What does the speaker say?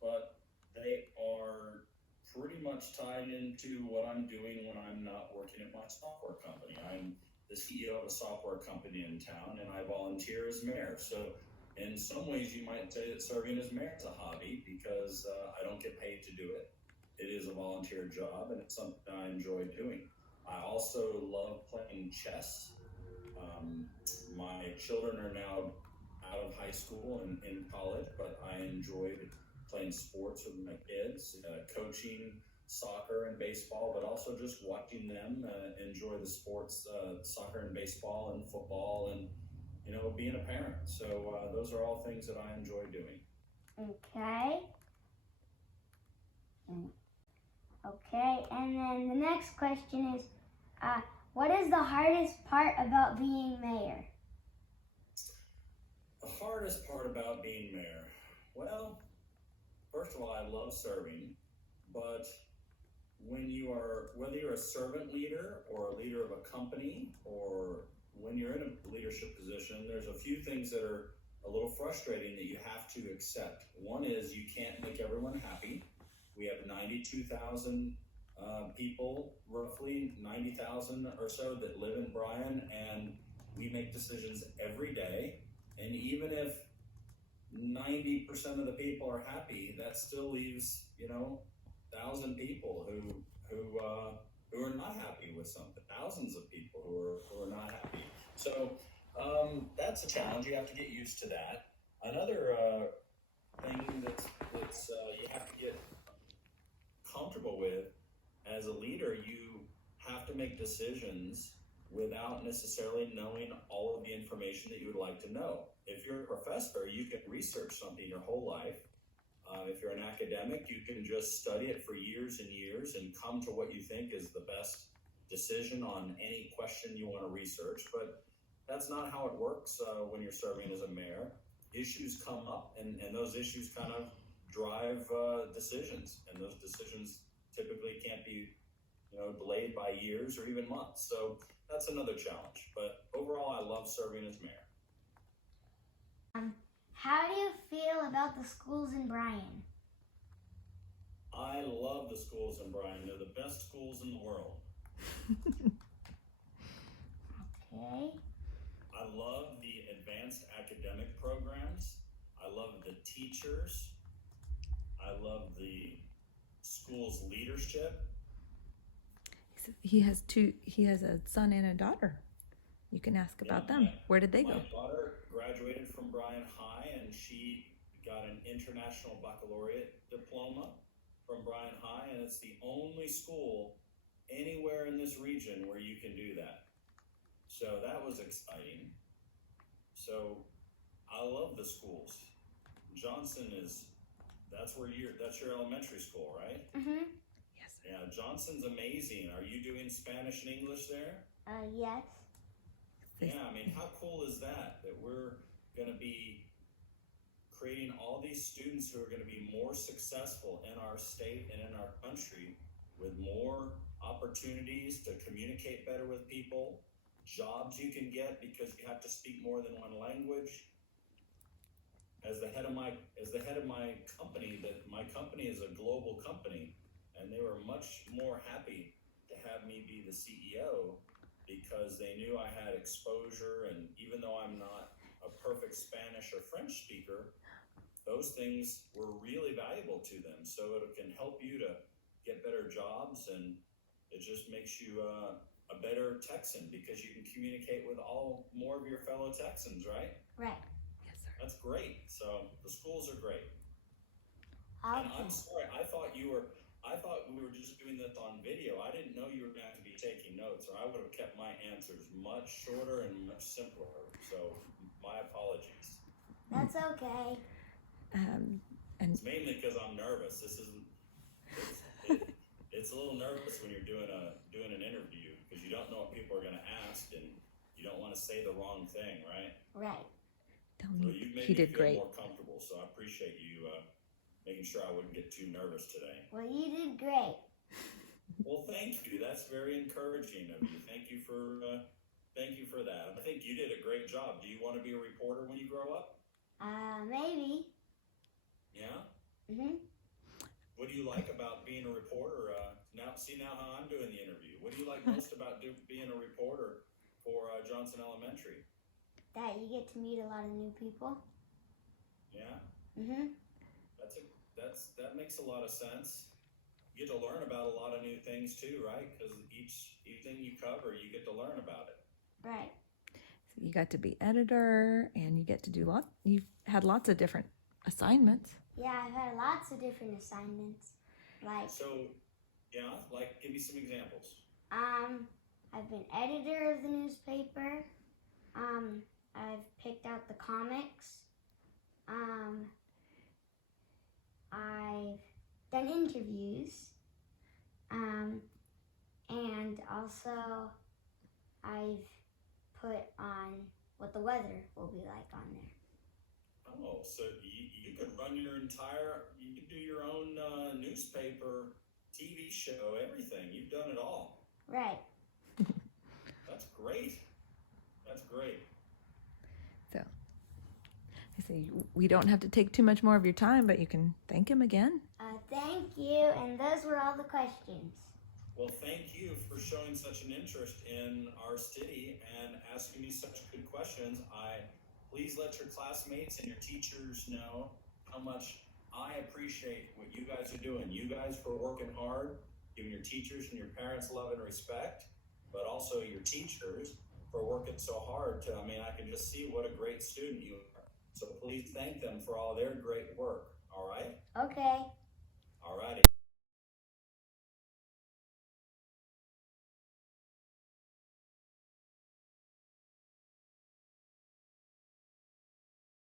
but they are pretty much tied into what I'm doing when I'm not working at my software company. I'm the CEO of a software company in town, and I volunteer as mayor. So, in some ways, you might say that serving as mayor is a hobby because I don't get paid to do it. It is a volunteer job, and it's something I enjoy doing. I also love playing chess. Um, my children are now out of high school and in college, but I enjoyed playing sports with my kids, coaching soccer and baseball, but also just watching them enjoy the sports, soccer and baseball and football, and being a parent. So those are all things that I enjoy doing. Okay. Okay, and then the next question is, what is the hardest part about being mayor? The hardest part about being mayor, well, first of all, I love serving, but whether you're a servant leader or a leader of a company, or when you're in a leadership position, there's a few things that are a little frustrating that you have to accept. One is you can't make everyone happy. We have 92,000 people, roughly 90,000 or so, that live in Bryan, and we make decisions every day. And even if 90% of the people are happy, that still leaves 1,000 people who are not happy with something. Thousands of people who are not happy. So that's a challenge. You have to get used to that. Another thing that's you have to get comfortable with as a leader. You have to make decisions without necessarily knowing all of the information that you would like to know. If you're a professor, you can research something your whole life. If you're an academic, you can just study it for years and years and come to what you think is the best decision on any question you want to research. But that's not how it works when you're serving as a mayor. Issues come up, and those issues kind of drive decisions, and those decisions typically can't be delayed by years or even months. So that's another challenge. But overall, I love serving as mayor. How do you feel about the schools in Bryan? I love the schools in Bryan. They're the best schools in the world. Okay. I love the advanced academic programs. I love the teachers. I love the school's leadership. He has a son and a daughter. You can ask about them. Where did they go? My daughter graduated from Bryan High, and she got an international baccalaureate diploma from Bryan High, and it's the only school anywhere in this region where you can do that. So that was exciting. So I love the schools. Johnson that's your elementary school, right? Mm-hmm. Yes. Yeah, Johnson's amazing. Are you doing Spanish and English there? Yes. Yeah, I mean, how cool is that we're going to be creating all these students who are going to be more successful in our state and in our country, with more opportunities to communicate better with people, jobs you can get because you have to speak more than one language. As the head of my company, my company is a global company, and they were much more happy to have me be the CEO because they knew I had exposure, and even though I'm not a perfect Spanish or French speaker, those things were really valuable to them. So it can help you to get better jobs, and it just makes you a better Texan because you can communicate with more of your fellow Texans, right? Right. Yes, sir. That's great. So the schools are great. Okay. And I'm sorry, I thought we were just doing this on video. I didn't know you were going to be taking notes, or I would have kept my answers much shorter and much simpler. So my apologies. That's okay. And It's mainly because I'm nervous. It's a little nervous when you're doing an interview because you don't know what people are going to ask, and you don't want to say the wrong thing, right? Right. So you made he me did feel great. more comfortable. So I appreciate you making sure I wouldn't get too nervous today. Well, you did great. Well, thank you. That's very encouraging of you. Thank you for that. I think you did a great job. Do you want to be a reporter when you grow up? Maybe. Yeah? Mhm. What do you like about being a reporter? Now how I'm doing the interview. What do you like most about being a reporter for Johnson Elementary? That you get to meet a lot of new people. Yeah, Mhm. that makes a lot of sense. You get to learn about a lot of new things too, right? Because each thing you cover, you get to learn about it. Right. So you got to be editor, and you get to do you've had lots of different assignments. Yeah, I've had lots of different assignments. Like, So, yeah, like give me some examples. I've been editor of the newspaper. I've picked out the comics. I've done interviews. And also I've put on what the weather will be like on there. Oh, so you could run you could do your own newspaper, TV show, everything. You've done it all. Right. That's great. That's great. So I say we don't have to take too much more of your time, but you can thank him again. Thank you, and those were all the questions. Well, thank you for showing such an interest in our city and asking me such good questions. Please let your classmates and your teachers know how much I appreciate what you guys are doing. You guys for working hard, giving your teachers and your parents love and respect, but also your teachers for working so hard I can just see what a great student you are. So please thank them for all their great work, all right? Okay.